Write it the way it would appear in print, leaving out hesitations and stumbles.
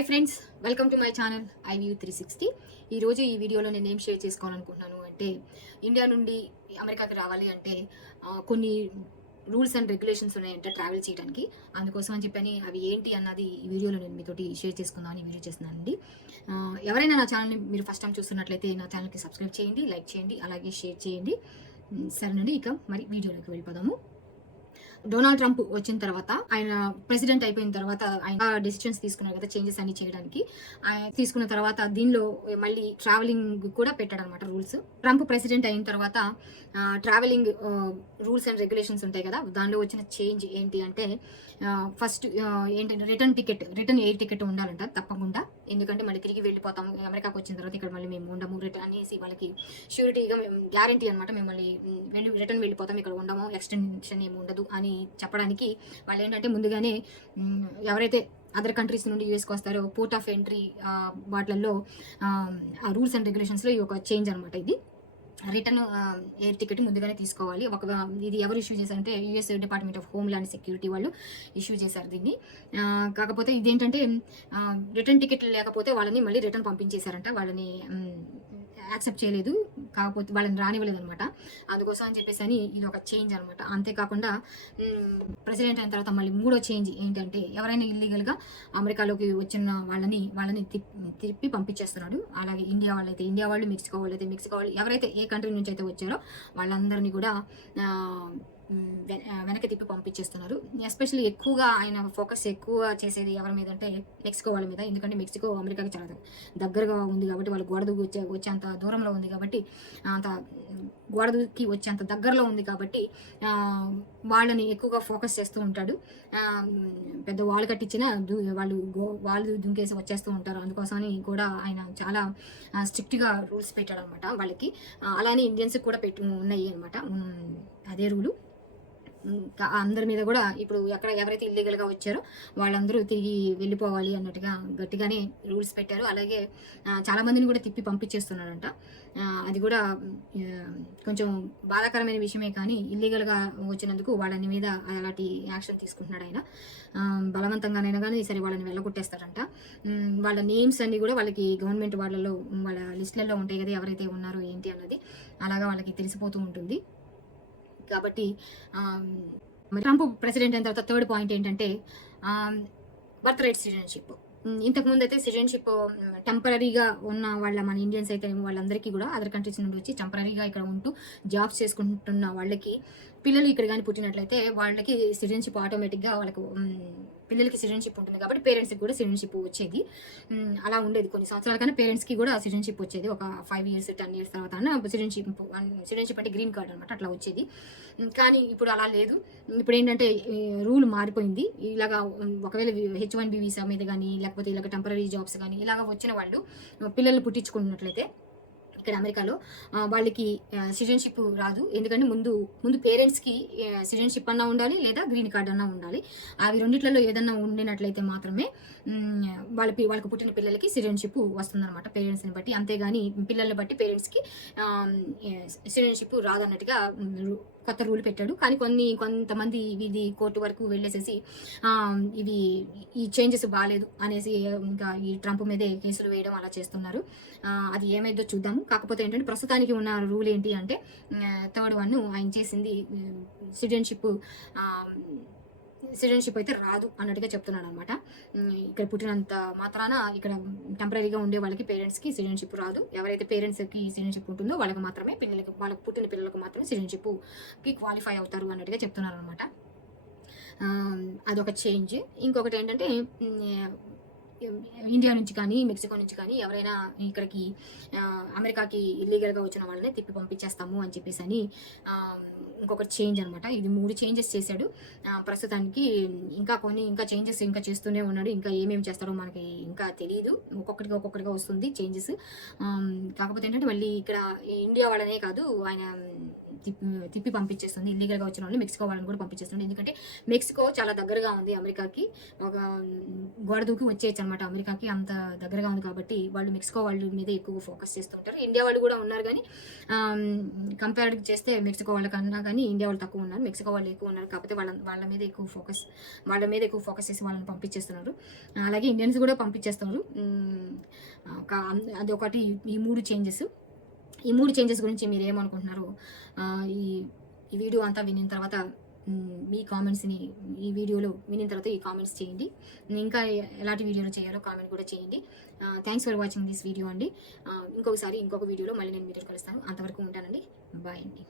Hi friends, welcome to my channel iView 360. ఈరోజు ఈ వీడియోలో నేను ఏం షేర్ చేసుకోవాలనుకుంటున్నాను అంటే, ఇండియా నుండి అమెరికాకి రావాలి అంటే కొన్ని రూల్స్ అండ్ రెగ్యులేషన్స్ ఉన్నాయంట ట్రావెల్ చేయడానికి. అందుకోసం అని చెప్పని అవి ఏంటి అన్నది ఈ వీడియోలో నేను మీతోటి షేర్ చేసుకుందామని వీడియో చేస్తున్నానండి. ఎవరైనా నా ఛానల్ని మీరు ఫస్ట్ టైం చూస్తున్నట్లయితే నా ఛానల్కి సబ్స్క్రైబ్ చేయండి, లైక్ చేయండి, అలాగే షేర్ చేయండి. సరేనండి, ఇక మరి వీడియోలోకి వెళ్ళిపోదాము. డొనాల్డ్ ట్రంప్ వచ్చిన తర్వాత, ఆయన ప్రెసిడెంట్ అయిపోయిన తర్వాత ఆయన డెసిషన్స్ తీసుకున్నారు కదా చేంజెస్ అన్ని చేయడానికి. ఆయన తీసుకున్న తర్వాత దీనిలో మళ్ళీ ట్రావెలింగ్ కూడా పెట్టాడు అనమాట రూల్స్. ట్రంప్ ప్రెసిడెంట్ అయిన తర్వాత ట్రావెలింగ్ రూల్స్ అండ్ రెగ్యులేషన్స్ ఉంటాయి కదా, దానిలో వచ్చిన చేంజ్ ఏంటి అంటే ఫస్ట్ ఏంటంటే రిటర్న్ ఎయిర్ టికెట్ ఉండాలంట తప్పకుండా. ఎందుకంటే మళ్ళీ తిరిగి వెళ్ళిపోతాం అమెరికాకి వచ్చిన తర్వాత, ఇక్కడ మళ్ళీ మేము ఉండము రిటర్న్ అనేసి వాళ్ళకి ష్యూరిటీగా మేము గ్యారంటీ అనమాట, మేము మళ్ళీ రిటర్న్ వెళ్ళిపోతాం, ఇక్కడ ఉండము, ఎక్స్టెన్షన్ ఏమి ఉండదు అని చెప్పడానికి వాళ్ళు ఏంటంటే ముందుగానే ఎవరైతే అదర్ కంట్రీస్ నుండి యూఎస్కి వస్తారో పోర్ట్ ఆఫ్ ఎంట్రీ వాటిల్లో ఆ రూల్స్ అండ్ రెగ్యులేషన్స్లో ఈ ఒక చేంజ్ అనమాట. ఇది రిటర్న్ ఎయిర్ టికెట్ ముందుగానే తీసుకోవాలి. ఇది ఎవరు ఇష్యూ చేశారంటే US department of home land security వాళ్ళు ఇష్యూ చేశారు దీన్ని. కాకపోతే ఇదేంటంటే రిటర్న్ టికెట్ లేకపోతే వాళ్ళని మళ్ళీ రిటర్న్ పంపించేశారంట, వాళ్ళని యాక్సెప్ట్ చేయలేదు, కాకపోతే వాళ్ళని రానివ్వలేదు అనమాట. అందుకోసం అని చెప్పేసి అని ఇది ఒక చేంజ్ అనమాట. అంతేకాకుండా ప్రెసిడెంట్ అయిన తర్వాత మళ్ళీ మూడో చేంజ్ ఏంటంటే ఎవరైనా ఇల్లీగల్గా అమెరికాలోకి వచ్చిన వాళ్ళని తిప్పి పంపించేస్తున్నాడు. అలాగే ఇండియా వాళ్ళు, మెక్సికో వాళ్ళు, ఎవరైతే ఏ కంట్రీ నుంచి అయితే వచ్చారో వాళ్ళందరినీ కూడా వెనక్కి తిప్పి పంపించేస్తున్నారు. ఎస్పెషల్లీ ఎక్కువగా ఆయన ఫోకస్ ఎక్కువ చేసేది ఎవరి మీద అంటే మెక్సికో వాళ్ళ మీద. ఎందుకంటే మెక్సికో అమెరికాకి చాలా దగ్గరగా ఉంది కాబట్టి, వాళ్ళు గోడ దూకి వచ్చేంత దూరంలో ఉంది కాబట్టి, అంత గోడ దూకి వచ్చేంత దగ్గరలో ఉంది కాబట్టి వాళ్ళని ఎక్కువగా ఫోకస్ చేస్తూ ఉంటాడు. పెద్ద వాళ్ళు కట్టించిన వాళ్ళు దుంకేసి వచ్చేస్తూ ఉంటారు. అందుకోసమని కూడా ఆయన చాలా స్ట్రిక్ట్గా రూల్స్ పెట్టాడు అనమాట వాళ్ళకి. అలానే ఇండియన్స్కి కూడా ఉన్నాయి అనమాట అదే రూలు. అందరి మీద కూడా ఇప్పుడు ఎవరైతే ఇల్లీగల్గా వచ్చారో వాళ్ళందరూ తిరిగి వెళ్ళిపోవాలి అన్నట్టుగా గట్టిగానే రూల్స్ పెట్టారు. అలాగే చాలామందిని కూడా తిప్పి పంపించేస్తున్నాడంట. అది కూడా కొంచెం బాధాకరమైన విషయమే, కానీ ఇల్లీగల్గా వచ్చినందుకు వాళ్ళని మీద అలాంటి యాక్షన్ తీసుకుంటున్నాడు ఆయన. బలవంతంగానైనా కానీ సరే వాళ్ళని వెళ్ళగొట్టేస్తాడంట. వాళ్ళ నేమ్స్ అన్ని కూడా వాళ్ళకి గవర్నమెంట్ వాళ్ళ లిస్టులలో ఉంటాయి కదా, ఎవరైతే ఉన్నారో ఏంటి అన్నది అలాగా వాళ్ళకి తెలిసిపోతూ ఉంటుంది. కాబట్టి ట్రంప్ ప్రెసిడెంట్ అయిన తర్వాత థర్డ్ పాయింట్ ఏంటంటే బర్త్ రైట్ సిటిజన్షిప్. ఇంతకుముందు అయితే సిటిజన్షిప్ టెంపరీగా ఉన్న మన ఇండియన్స్ అయితే వాళ్ళందరికీ కూడా అదర్ కంట్రీస్ నుండి వచ్చి టెంపరీగా ఇక్కడ ఉంటూ జాబ్స్ చేసుకుంటున్న వాళ్ళకి పిల్లలు ఇక్కడ కానీ పుట్టినట్లయితే వాళ్ళకి సిటిజన్షిప్ ఆటోమేటిక్గా వాళ్ళకు పిల్లలకి సిటిజన్షిప్ ఉంటుంది కాబట్టి పేరెంట్స్కి కూడా సిటిజన్షిప్ వచ్చేది. అలా ఉండేది కొన్ని సంవత్సరాల కన్నా పేరెంట్స్కి కూడా సిటిజన్షిప్ వచ్చేది. ఒక 5 years 10 years తర్వాత సిటిజన్షిప్ అంటే గ్రీన్ కార్డ్ అనమాట, అట్లా వచ్చేది. కానీ ఇప్పుడు అలా లేదు. ఇప్పుడు ఏంటంటే రూల్ మారిపోయింది. ఇలాగా ఒకవేళ H1B వీసా మీద కానీ లేకపోతే ఇలాగ టెంపరీ జాబ్స్ కానీ ఇలాగ వచ్చిన వాళ్ళు పిల్లలు పుట్టించుకున్నట్లయితే ఇక్కడ అమెరికాలో వాళ్ళకి సిటిజన్షిప్ రాదు. ఎందుకంటే ముందు పేరెంట్స్కి సిటిజన్షిప్ అన్నా ఉండాలి, లేదా గ్రీన్ కార్డ్ అన్నా ఉండాలి. అవి రెండిట్లలో ఏదన్నా ఉండినట్లయితే మాత్రమే వాళ్ళకి పుట్టిన పిల్లలకి సిటిజన్షిప్ వస్తుందన్నమాట, పేరెంట్స్ని బట్టి. అంతేగాని పిల్లల్ని బట్టి పేరెంట్స్కి సిటిజన్షిప్ రాదన్నట్టుగా కొత్త రూల్ పెట్టాడు. కానీ కొంతమంది ఇది కోర్టు వరకు వెళ్ళేసేసి ఈ చేంజెస్ బాగాలేదు అనేసి ఇంకా ఈ ట్రంప్ మీదే కేసులు వేయడం అలా చేస్తున్నారు. అది ఏమైందో చూద్దాము. కాకపోతే ఏంటంటే ప్రస్తుతానికి ఉన్న రూల్ ఏంటి అంటే థర్డ్ వన్ ఆయన చేసింది సిటిజన్షిప్ అయితే రాదు అన్నట్టుగా చెప్తున్నాడు అనమాట. ఇక్కడ పుట్టినంత మాత్రాన ఇక్కడ టెంపరీగా ఉండే వాళ్ళకి పేరెంట్స్కి సిటిజన్షిప్ రాదు. ఎవరైతే పేరెంట్స్కి సిటిజన్షిప్ ఉంటుందో వాళ్ళకి మాత్రమే వాళ్ళకి పుట్టిన పిల్లలకు మాత్రమే సిటిజన్షిప్కి క్వాలిఫై అవుతారు అన్నట్టుగా చెప్తున్నారు అనమాట. అదొక చేంజ్. ఇంకొకటి ఏంటంటే ఇండియా నుంచి కానీ మెక్సికో నుంచి కానీ ఎవరైనా ఇక్కడికి అమెరికాకి ఇల్లీగల్గా వచ్చిన వాళ్ళని తిప్పి పంపించేస్తాము అని చెప్పేసి అని ఇంకొక చేంజ్ అనమాట. ఇది 3 చేంజెస్ చేశాడు ప్రస్తుతానికి. ఇంకా చేంజెస్ ఇంకా చేస్తూనే ఉన్నాడు. ఇంకా ఏమేమి చేస్తాడో మనకి ఇంకా తెలియదు. ఒక్కొక్కటిగా వస్తుంది చేంజెస్. కాకపోతే ఏంటంటే మళ్ళీ ఇక్కడ ఇండియా వాళ్ళనే కాదు, ఆయన తిప్పి పంపించేస్తుంది. ఇల్లీగల్గా వచ్చిన వాళ్ళని మెక్సికో వాళ్ళని కూడా పంపించేస్తుంది. ఎందుకంటే మెక్సికో చాలా దగ్గరగా ఉంది అమెరికాకి, ఒక గోడ దూకి వచ్చేయచ్చు అనమాట అమెరికాకి, అంత దగ్గరగా ఉంది కాబట్టి వాళ్ళు మెక్సికో వాళ్ళ మీద ఎక్కువ ఫోకస్ చేస్తుంటారు. ఇండియా వాళ్ళు కూడా ఉన్నారు కానీ కంపేర్ చేస్తే మెక్సికో వాళ్ళకన్నా కానీ ఇండియా వాళ్ళు తక్కువ ఉన్నారు, మెక్సికో వాళ్ళు ఎక్కువ ఉన్నారు. కాకపోతే వాళ్ళ మీద ఎక్కువ ఫోకస్ చేసి వాళ్ళని పంపించేస్తున్నారు. అలాగే ఇండియన్స్ కూడా పంపించేస్తున్నారు. అదొకటి. ఈ మూడు చేంజెస్ గురించి మీరు ఏమనుకుంటున్నారు? ఈ ఈ వీడియో అంతా వినిన తర్వాత మీ కామెంట్స్ని ఈ వీడియోలో వినిన తర్వాత ఈ కామెంట్స్ చేయండి. ఇంకా ఎలాంటి వీడియోలు చేయాలో కామెంట్ కూడా చేయండి. Thanks for watching this video అండి. ఇంకొక వీడియోలో మళ్ళీ నేను మీతో కలుస్తాను. అంతవరకు ఉంటానండి. బాయ్ అండి.